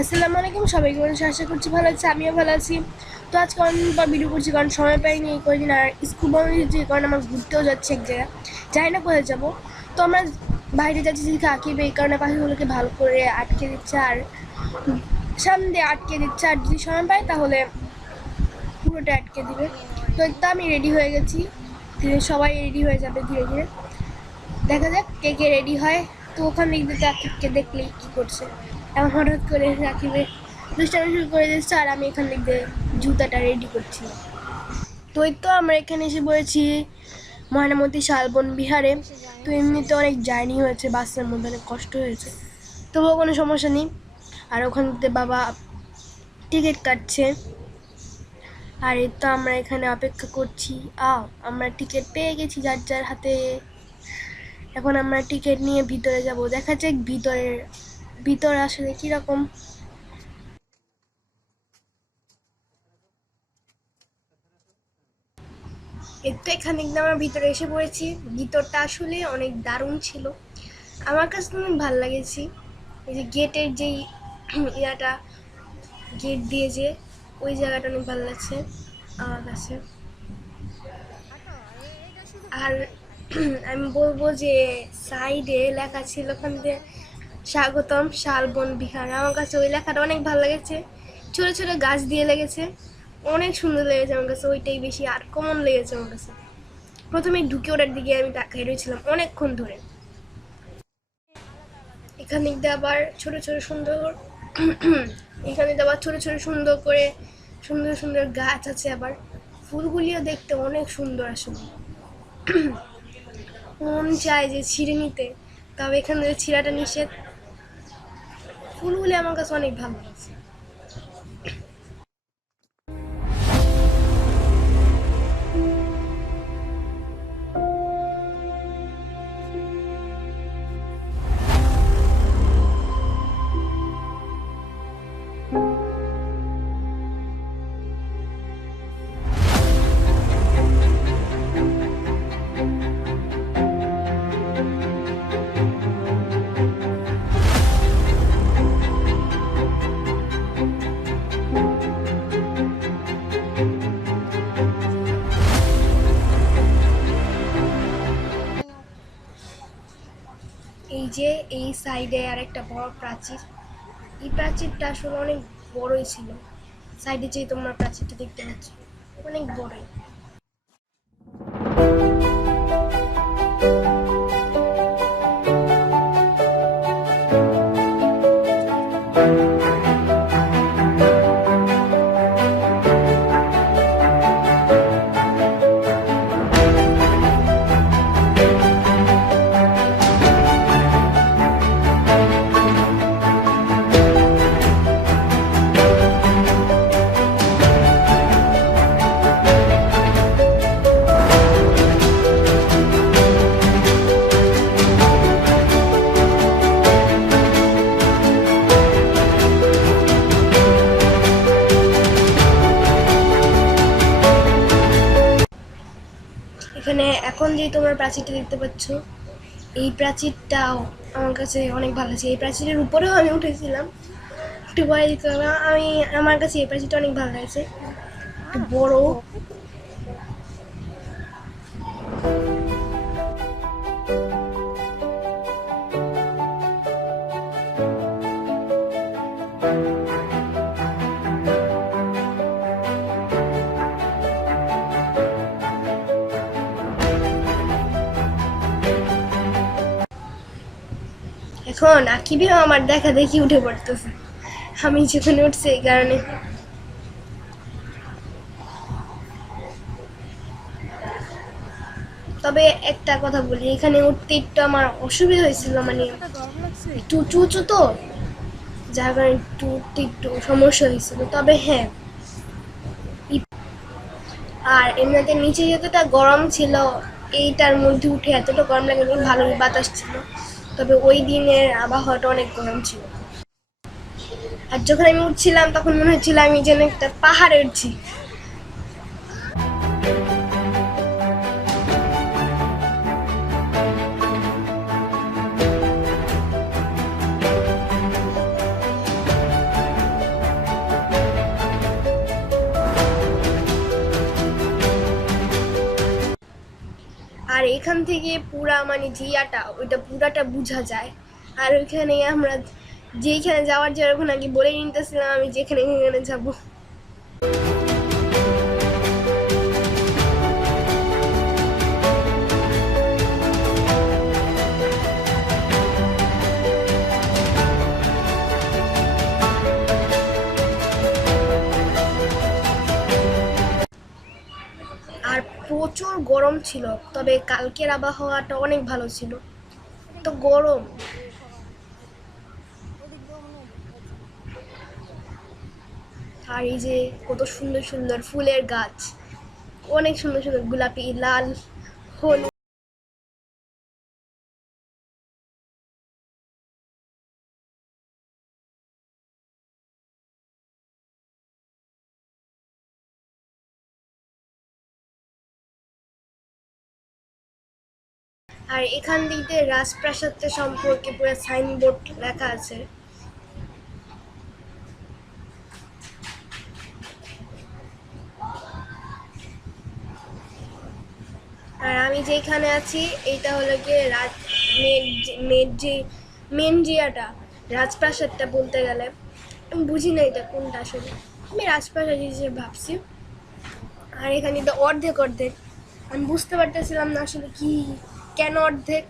আসসালামু আলাইকুম, সবাই কেমন আছেন? আশা করছি ভালো আছে, আমিও ভালো আছি। তো আজকে অনেকদিন পর ভিডিও করছি, কারণ সময় পাইনি এই কয়েকদিন। আর স্কুল বন্ধ দিয়েছি, কারণ আমার ঘুরতেও যাচ্ছে এক জায়গায়, জানি না কোথায় যাবো। তো আমরা বাইরে যাচ্ছি যেদিকে আঁকিবে, এই কারণে পাখিগুলোকে ভালো করে আটকে দিচ্ছে আর সামনে দিয়ে আটকে দিচ্ছে। আর যদি সময় পাই তাহলে পুরোটা আটকে দিবে। তো একটু আমি রেডি হয়ে গেছি, সবাই রেডি হয়ে যাবে ধীরে ধীরে। দেখা যাক কে কে রেডি হয়। তো ওখান দিক দিয়ে আকিবকে দেখলেই কী করছে, এমন হঠাৎ করে রাকিবে দুষ্টামি শুরু করে দিচ্ছে, আর আমি এখান দিক দিয়ে জুতাটা রেডি করছি। তো এই তো আমরা এখানে এসে পড়েছি ময়নামতি শালবন বিহারে। তো এমনিতে অনেক জার্নি হয়েছে, বাসের মধ্যে অনেক কষ্ট হয়েছে, তবুও কোনো সমস্যা নেই। আর ওখান থেকে বাবা টিকিট কাটছে, আর এই তো আমরা এখানে অপেক্ষা করছি। আমরা টিকিট পেয়ে গেছি যার যার হাতে। এখন আমরা টিকিট নিয়ে ভিতরে যাব, দেখা যাক ভিতরে আসলে কিরকম। এই তো এখানে আমরা ভিতরে এসে পড়েছি। ভিতরটা আসলে অনেক দারুণ ছিল, আমার কাছে তো অনেক ভালো লাগেছি। এই যে গেটের যেই ইয়াটা, গেট দিয়ে যে ওই জায়গাটা অনেক ভালো লাগছে আমার কাছে। আর আমি বলবো যে সাইডে লেখা ছিল ওখান দিয়ে স্বাগতম শালবন বিহার, আমার কাছে ওই লেখাটা অনেক ভালো লেগেছে। ছোটো ছোটো গাছ দিয়ে লেগেছে, অনেক সুন্দর লেগেছে আমার কাছে, ওইটাই বেশি আর কমন লেগেছে আমার কাছে। প্রথমে ঢুকে ওটার দিকে আমি তাকিয়ে রয়েছিলাম অনেকক্ষণ ধরে। এখানে আবার ছোট ছোট সুন্দর এখানে আবার ছোট ছোট সুন্দর করে সুন্দর সুন্দর গাছ আছে, আবার ফুলগুলিও দেখতে অনেক সুন্দর আসলে। মন চায় যে ছিঁড়ে নিতে, তবে এখানে ছিঁড়াটা নিষেধ। ফুলগুলি আমার কাছে অনেক ভালো লাগছে। এই যে এই সাইডে আর একটা বড় প্রাচীর, এই প্রাচীরটা আসলে অনেক বড়ই ছিল। সাইডে যে তোমরা প্রাচীরটা দেখতে পাচ্ছ অনেক বড়ই। এখানে এখন যে তোমরা প্রাচীরটা দেখতে পাচ্ছ, এই প্রাচীরটাও আমার কাছে অনেক ভালো লাগছে। এই প্রাচীরের উপরেও আমি উঠেছিলাম, একটু ভয় দিতে হবে। আমার কাছে এই প্রাচীরটা অনেক ভালো লাগছে, একটু বড়। এখন আকিবেও আমার দেখা দেখি উঠে পড়তেছে, আমি যেখানে উঠছি এই কারণে। তবে একটা কথা বলি, এখানে উঠতে একটু আমার অসুবিধা হয়েছিল, মানে একটু উঁচু উঁচু তো, যার কারণে একটু উঠতে একটু সমস্যা হয়েছিল। তবে হ্যাঁ, আর এমনিতে নিচে যতটা গরম ছিল, এইটার মধ্যে উঠে এতটা গরম লাগে, ভালোই বাতাস ছিল। তবে ওই দিনের আবহাওয়াটা অনেক গরম ছিল, আর যখন আমি উঠছিলাম তখন মনে হচ্ছিল আমি যেন একটা পাহাড়ে উঠছি। এখান থেকে পুরা মানে জিয়াটা ওইটা পুরাটা বোঝা যায়। আর ওইখানে আমরা যেইখানে যাওয়ার জন্য ওখানে আগে বলে নিতেছিলাম আমি যেখানে যাব। আর প্রচুর গরম ছিল, তবে কালকের আবহাওয়াটা অনেক ভালো ছিল। তো গরম, আর এই যে কত সুন্দর সুন্দর ফুলের গাছ, অনেক সুন্দর সুন্দর গোলাপি, লাল, হলুদ। আর এখান দিকে রাজপ্রাসাদটা সম্পর্কে পুরো সাইনবোর্ড লেখা আছে। আর আমি যেখানে আছি এইটা হলো গিয়ে মেন জিয়াটা, রাজপ্রাসাদটা বলতে গেলে আমি বুঝি না এটা কোনটা আসলে, আমি রাজপ্রাসাদ হিসেবে ভাবছি। আর এখানে তো অর্ধেক অর্ধেক, আমি বুঝতে পারতেছিলাম না আসলে কি কেন অর্ধেক।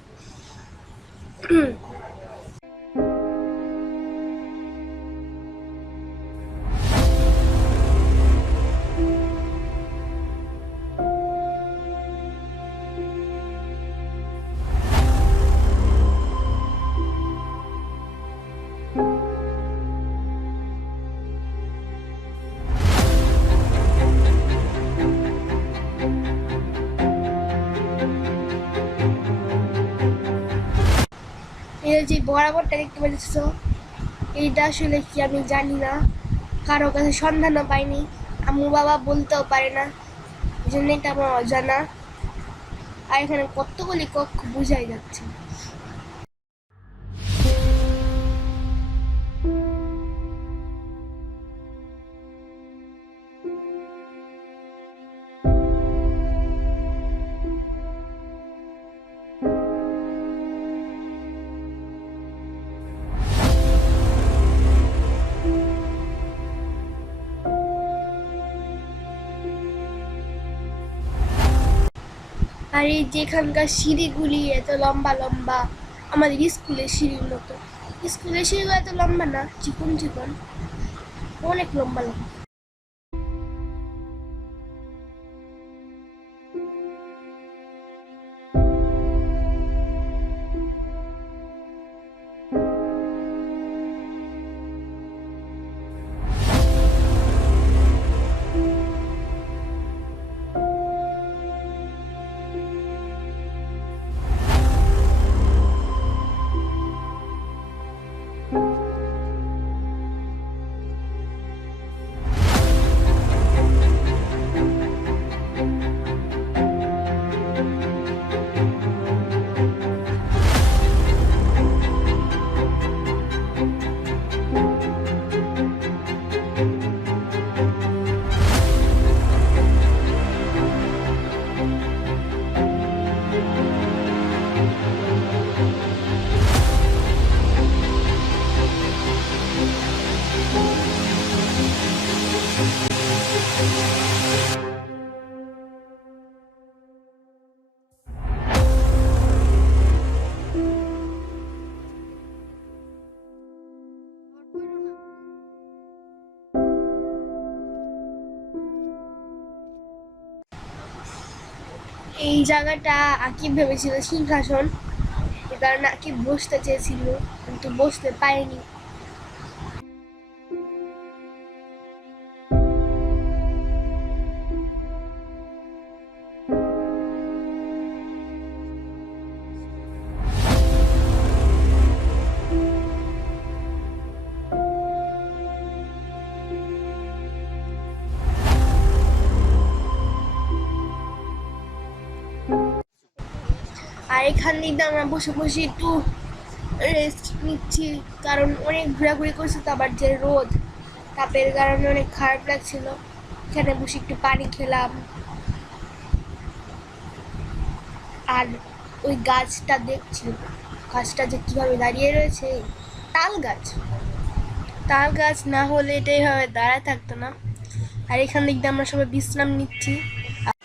এই যে বরাবরটা দেখতে পাচ্ছ, এইটা আসলে কি আমি জানি না, কারো কাছে সন্ধানও পাইনি, আম্মু বাবা বলতেও পারে না, এই জন্য এটা আমার অজানা। আর এখানে কতগুলি কক্ষ বোঝাই যাচ্ছে। আর এই যেখানকার সিঁড়িগুলি এত লম্বা লম্বা, আমাদের স্কুলের সিঁড়ির মতো। স্কুলের সিঁড়িগুলো এত লম্বা না, চিকন চিকন, অনেক লম্বা লম্বা। এই জায়গাটা আকিব ভেবেছিল সিংহাসন, এ কারণে আকিব বসতে চেয়েছিল কিন্তু বসতে পারেনি। আর এখান থেকে আমরা বসে বসে একটু রেস্ট নিচ্ছি, কারণ অনেক ঘোরাঘুরি করছে, তো আবার যে রোদ, তাপের কারণে অনেক খারাপ লাগছিল। এখানে বসে একটু পানি খেলাম। আর ওই গাছটা দেখছি, গাছটা যে কীভাবে দাঁড়িয়ে রয়েছে, তাল গাছ। তাল গাছ না হলে এটা এইভাবে দাঁড়ায় থাকতো না। আর এখান দিক দিয়ে আমরা সবাই বিশ্রাম নিচ্ছি।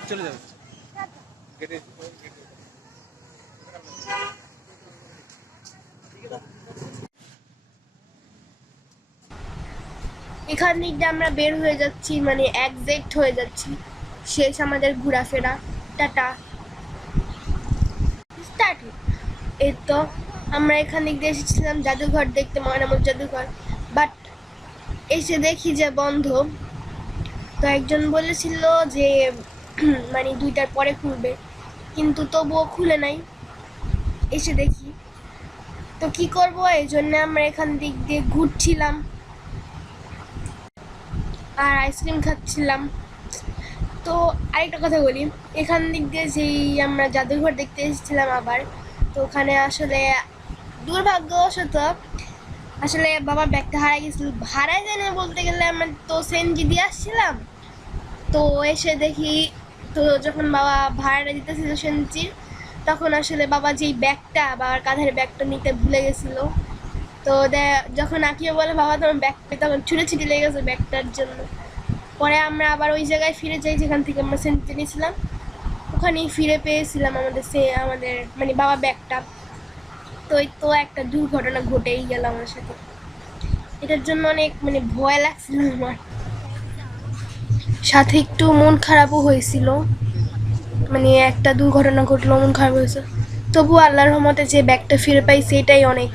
চলে যাবে এখান দিক দিয়ে আমরা বের হয়ে যাচ্ছি, মানে একজ্যাক্ট হয়ে যাচ্ছি, শেষ আমাদের ঘোরাফেরা। Tata, start. এই তো আমরা এখান দিক দিয়ে এসেছিলাম জাদুঘর দেখতে, ময়নামতি জাদুঘর, বাট এসে দেখি যে বন্ধ। তো একজন বলেছিল যে মানে 2টার পরে খুলবে, কিন্তু তবুও খুলে নাই। এসে দেখি তো কি করব, এই জন্য আমরা এখান দিক দিয়ে ঘুরছিলাম আর আইসক্রিম খাচ্ছিলাম। তো আরেকটা কথা বলি, এখান দিক দিয়ে যেই আমরা জাদুঘর দেখতে এসেছিলাম আবার, তো ওখানে আসলে দুর্ভাগ্যবশত আসলে বাবার ব্যাগটা হারাই গেছিল। হারাই যায় না বলতে গেলে, আমরা তো সেনজি দিয়ে আসছিলাম, তো এসে দেখি, তো যখন বাবা ভাড়াটা দিতেছিল সেনজির, তখন আসলে বাবা যেই ব্যাগটা, বাবার কাঁধের ব্যাগটা নিতে ভুলে গেছিলো। তো যখন আঁকিয়ে বলে বাবা তোমার ব্যাগটা, তখন ছুটে ছুটে লেগে গেছে ব্যাগটার জন্য। পরে আমরা আবার ওই জায়গায় ফিরে যাই যেখান থেকে আমরা সেনজি নিয়েছিলাম, ওখানেই ফিরে পেয়েছিলাম আমাদের মানে বাবা ব্যাগটা। তো এই তো একটা দুর্ঘটনা ঘটেই গেল আমার সাথে। এটার জন্য অনেক মানে ভয় লাগছিল আমার, সাথে একটু মন খারাপও হয়েছিল, মানে একটা দুর্ঘটনা ঘটলো, মন খারাপ হয়েছে। তবু আল্লাহর রহমতে যে ব্যাগটা ফিরে পাইছি এটাই অনেক।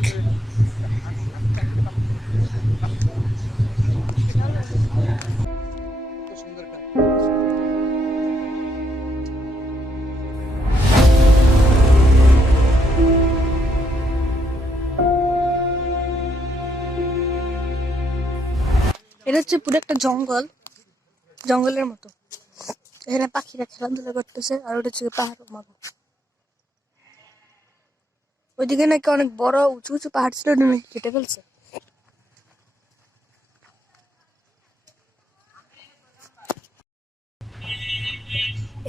এটা হচ্ছে পুরো একটা জঙ্গলের মতো। এখানে পাখিরা খেলাধুলা করতেছে, আর ওটা হচ্ছে পাহাড় মতো। ওইদিকে নাকি অনেক বড় উঁচু উঁচু পাহাড় ছিল, ওটা নাকি কেটে ফেলছে।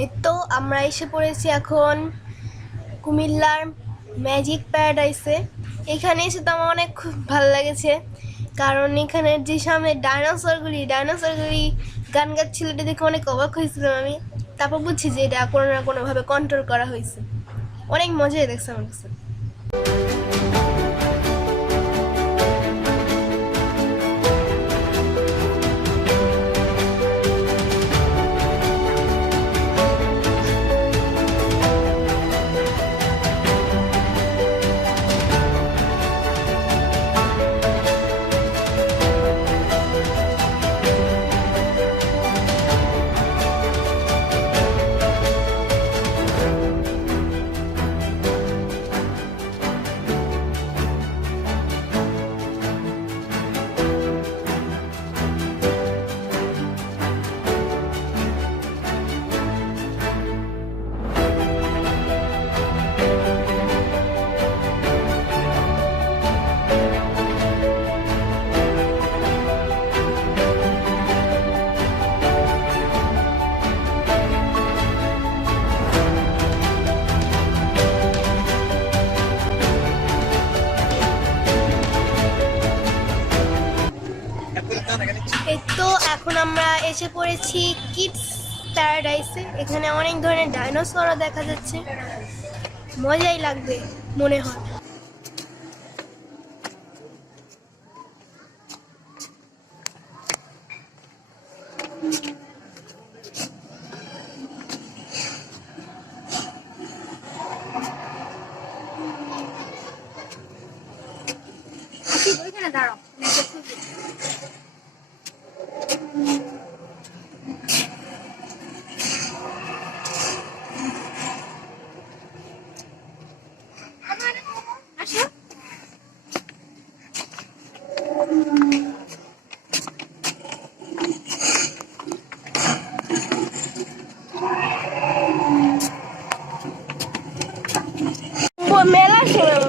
এই তো আমরা এসে পড়েছি এখন কুমিল্লার ম্যাজিক প্যারাডাইসে। এখানে এসে তো আমার অনেক খুব ভালো লেগেছে, কারণ এখানের যে সামনে ডাইনোসরগুলি গান গাচ্ছিল, এটা দেখে অনেক অবাক হয়েছিলাম আমি। তারপর বুঝছি যে এটা কোনো না কোনোভাবে কন্ট্রোল করা হয়েছে। অনেক মজাই লাগছে আমার কাছে। এই তো এখন আমরা এসে পড়েছি কিডস প্যারাডাইসে। এখানে অনেক ধরনের ডাইনোসরও দেখা যাচ্ছে, মজাই লাগবে মনে হয়। দাঁড়াও, মেলার সময়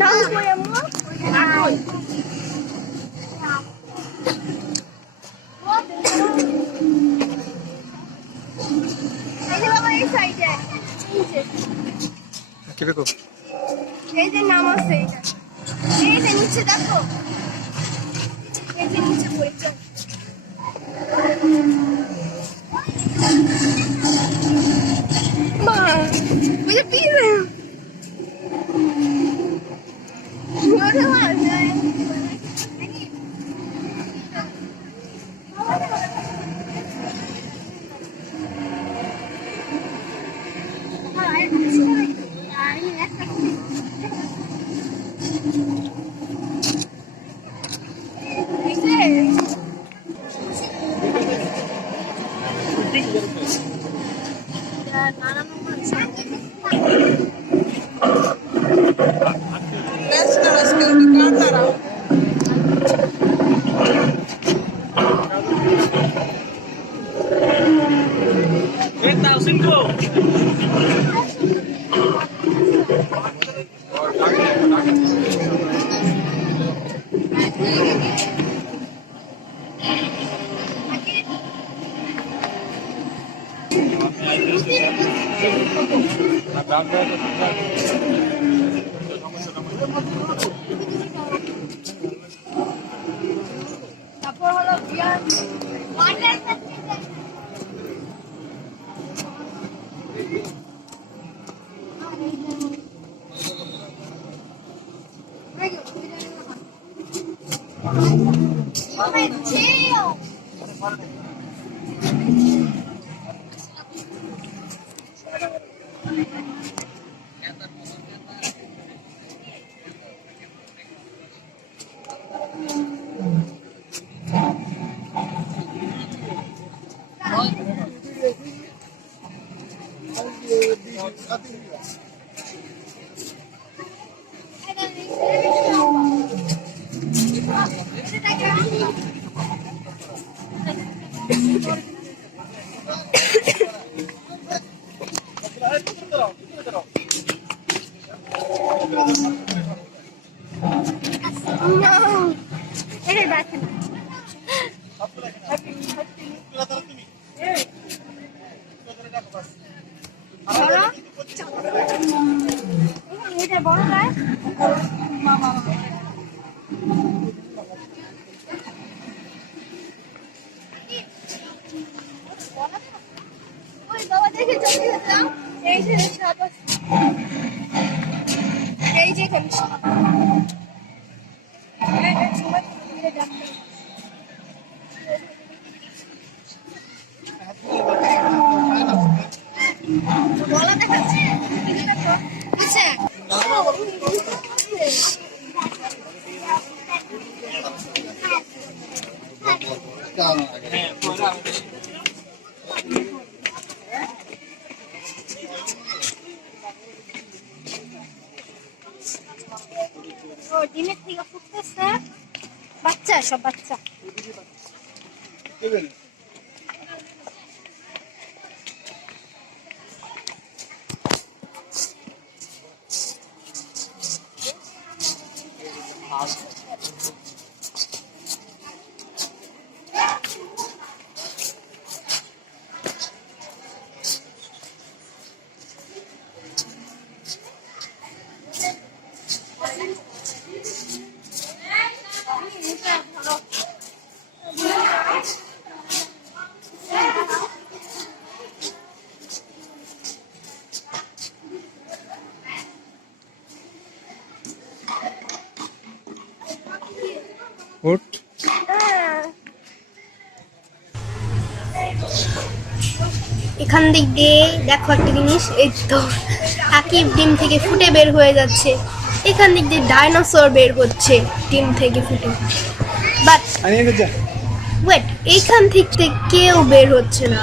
না এই যে বাবা এই সাইডে কি দেখো এই যে নাম আছে এটা এই যে নিচে দেখো এই যে নিচে পড়ছে মা ওই যে পিছে ওরে মা তারপর হলো বিয়ার water No. It is back. এটা বড় গাছ ওই বাবা দেখে চলে যেতাম এই যে সব এই যে কমিশন বলা দেখাচ্ছে আচ্ছা ও ডিমের থেকে ফুটতেছে বাচ্চা সব বাচ্চা উঠ এখান দিক দিয়ে দেখো একটা জিনিস এই তো আকিব ডিম থেকে ফুটে বের হয়ে যাচ্ছে এখান দিক দিয়ে ডাইনোসর বের হচ্ছে ডিম থেকে ফুটে বাট ওয়েট এইখান থেকে কেউ বের হচ্ছে না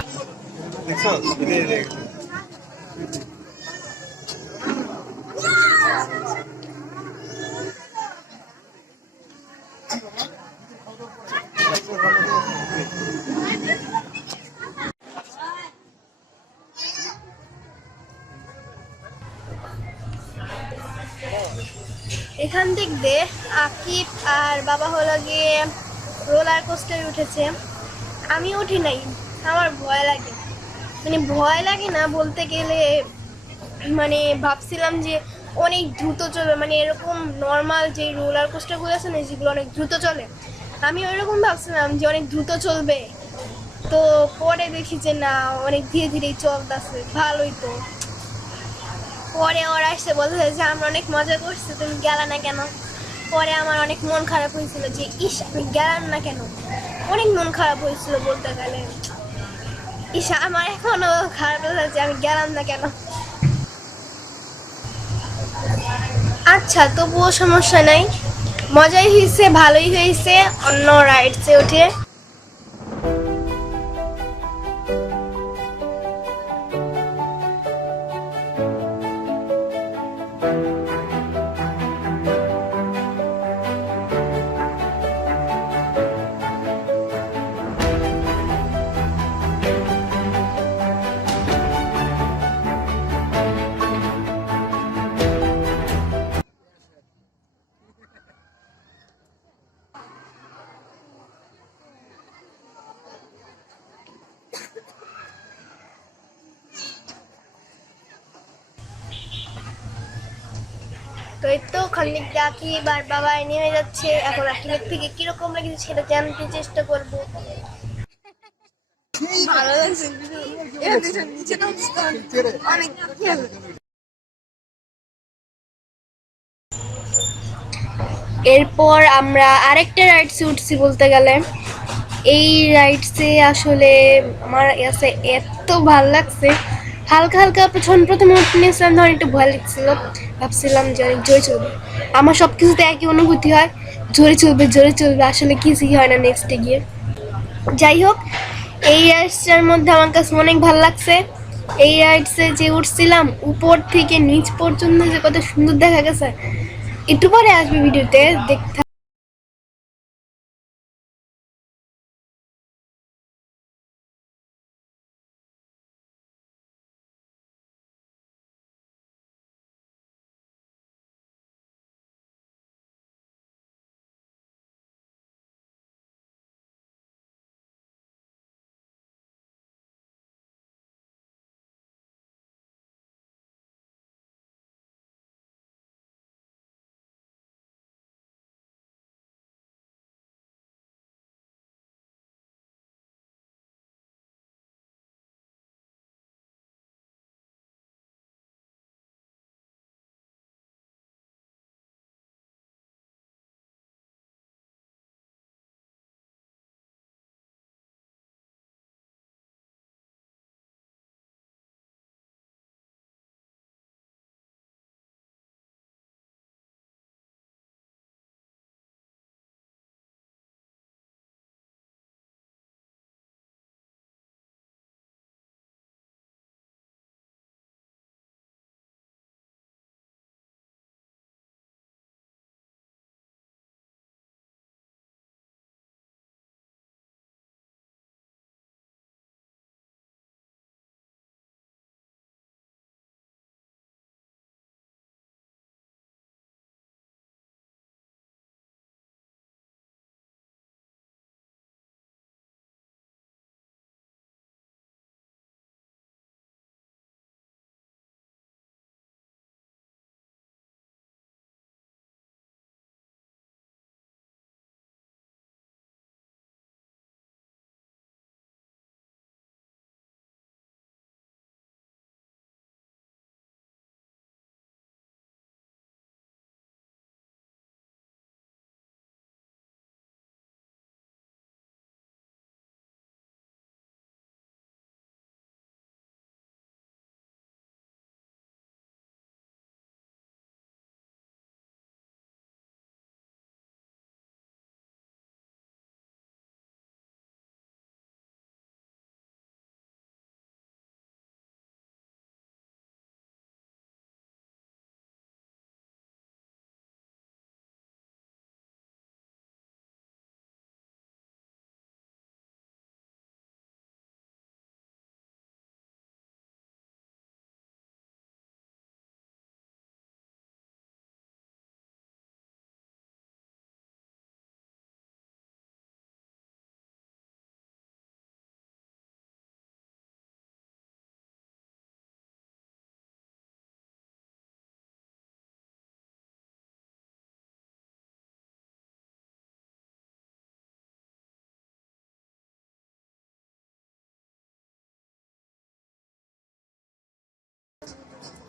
এখান দিক দিয়ে আকিব আর বাবা হলো গিয়ে রোলার কোস্টারে উঠেছে আমি উঠি নাই, আমার ভয় লাগে। মানে ভয় লাগে না বলতে গেলে, মানে ভাবছিলাম যে অনেক দ্রুত চলবে, মানে এরকম নর্মাল যে রোলার কোস্টারগুলো আছে না যেগুলো অনেক দ্রুত চলে, আমি ওইরকম ভাবছিলাম যে অনেক দ্রুত চলবে। তো পরে দেখি যে না, অনেক ধীরে ধীরেই চলতেছে, ভালোই তো। পরে ওরা এসে বলছে যে আমরা অনেক মজা করছি, তুমি গেলা না কেন। পরে আমার অনেক মন খারাপ হয়েছিল যে ইস আমি গেলাম না কেন, অনেক মন খারাপ হয়েছিল বলতে গেলে। ইস আমার এখনো খারাপ লাগছে যে আমি গেলাম না কেন। আচ্ছা তবুও সমস্যা নাই, মজাই হয়েছে, ভালোই হয়েছে অন্য রাইডসে উঠে। তো এই তো খানিক ডাকি এবার বাবা নেমে যাচ্ছে, এখন আকিলের থেকে কিরকম লাগছে সেটা জানতে চেষ্টা করবো। ভালো লাগছে, নিচে অনেক এরপর আমরা আরেকটা রাইডসে উঠছি বলতে গেলে। এই রাইডসে আসলে আমার কাছে এত ভাল লাগছে, হালকা হালকা প্রথমে উঠে নিয়েছিলাম তখন একটু ভয় লাগছিল, ভাবছিলাম যে অনেক জোরে চলবে। আমার সব কিছুতে একই অনুভূতি হয়, জোরে চলবে জোরে চলবে, আসলে কিছুই হয় না নেক্সটে গিয়ে। যাই হোক, এই রাইডসটার মধ্যে আমার কাছে অনেক ভালো লাগছে। এই রাইডসে যে উঠছিলাম উপর থেকে নিচ পর্যন্ত যে কত সুন্দর দেখা গেছে, একটু পরে আসবে ভিডিওতে দেখতে।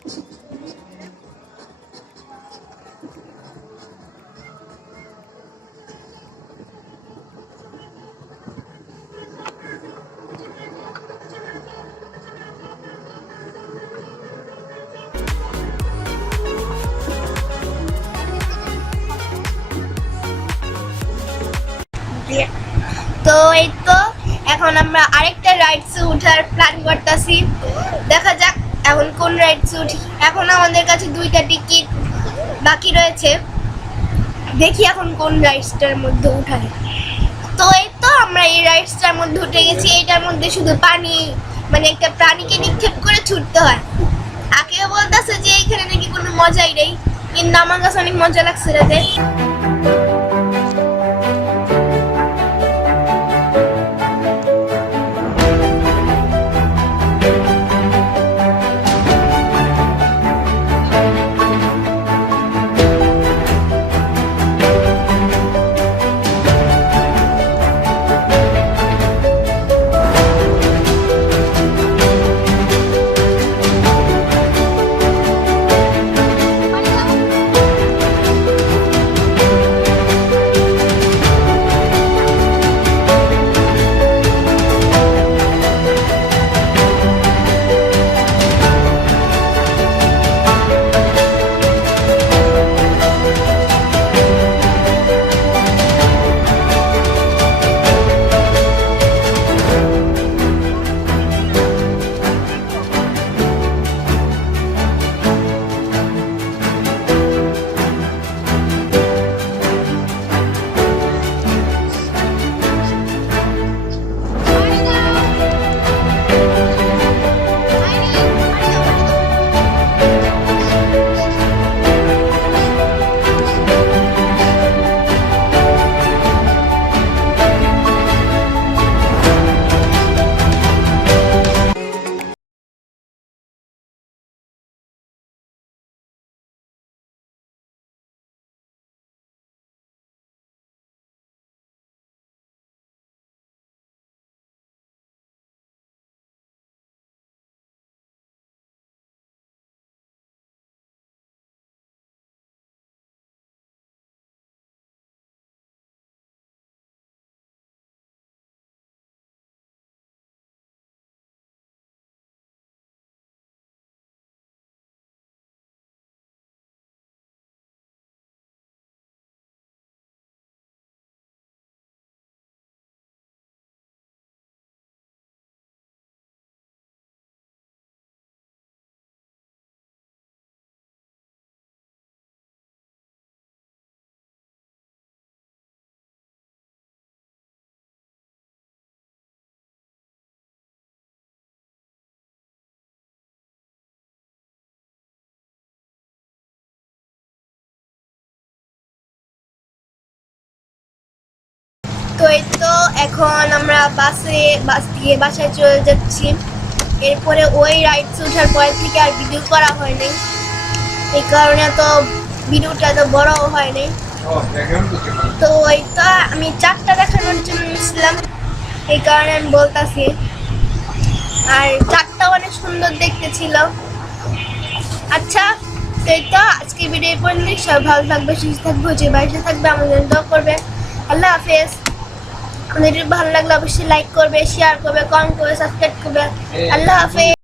তো এই তো এখন আমরা আরেকটা রাইডসে ওঠার প্ল্যান করতেছি, দেখা যাক এখন কোন রাইডসে উঠি। এখন আমাদের কাছে 2টা টিকিট বাকি রয়েছে, দেখি এখন কোন রাইডসটার মধ্যে উঠায়। তো এই তো আমরা এই রাইডসটার মধ্যে উঠে গেছি। এইটার মধ্যে শুধু পানি, মানে একটা প্রাণীকে নিক্ষেপ করে ছুটতে হয়। আকেও বলতেছে যে এখানে নাকি কোনো মজাই নেই, কিন্তু আমার কাছে অনেক মজা লাগছে রাতে। তো এই তো এখন আমরা বাস দিয়ে বাসায় চলে যাচ্ছি। এরপরে ওই রাইডস ওঠার পর থেকে আর ভিডিও করা হয়নি, এই কারণে তো ভিডিওটা তো বড়ও হয়নি। তো এই তো আমি 4টা দেখানোর জন্য নিয়েছিলাম, এই কারণে আমি বলতেছি। আর 4টা অনেক সুন্দর দেখতে ছিল। আচ্ছা, তো এই তো আজকে ভিডিও পর্যন্ত। সবাই ভালো থাকবে, সুস্থ থাকবে, যে বাড়িতে থাকবে আমাদের দোয়া করবে। আল্লাহ হাফেজ। আমাদের ভালো লাগলে অবশ্যই লাইক করবে, শেয়ার করবে, কমেন্ট করবে, সাবস্ক্রাইব করবে। আল্লাহ হাফেজ।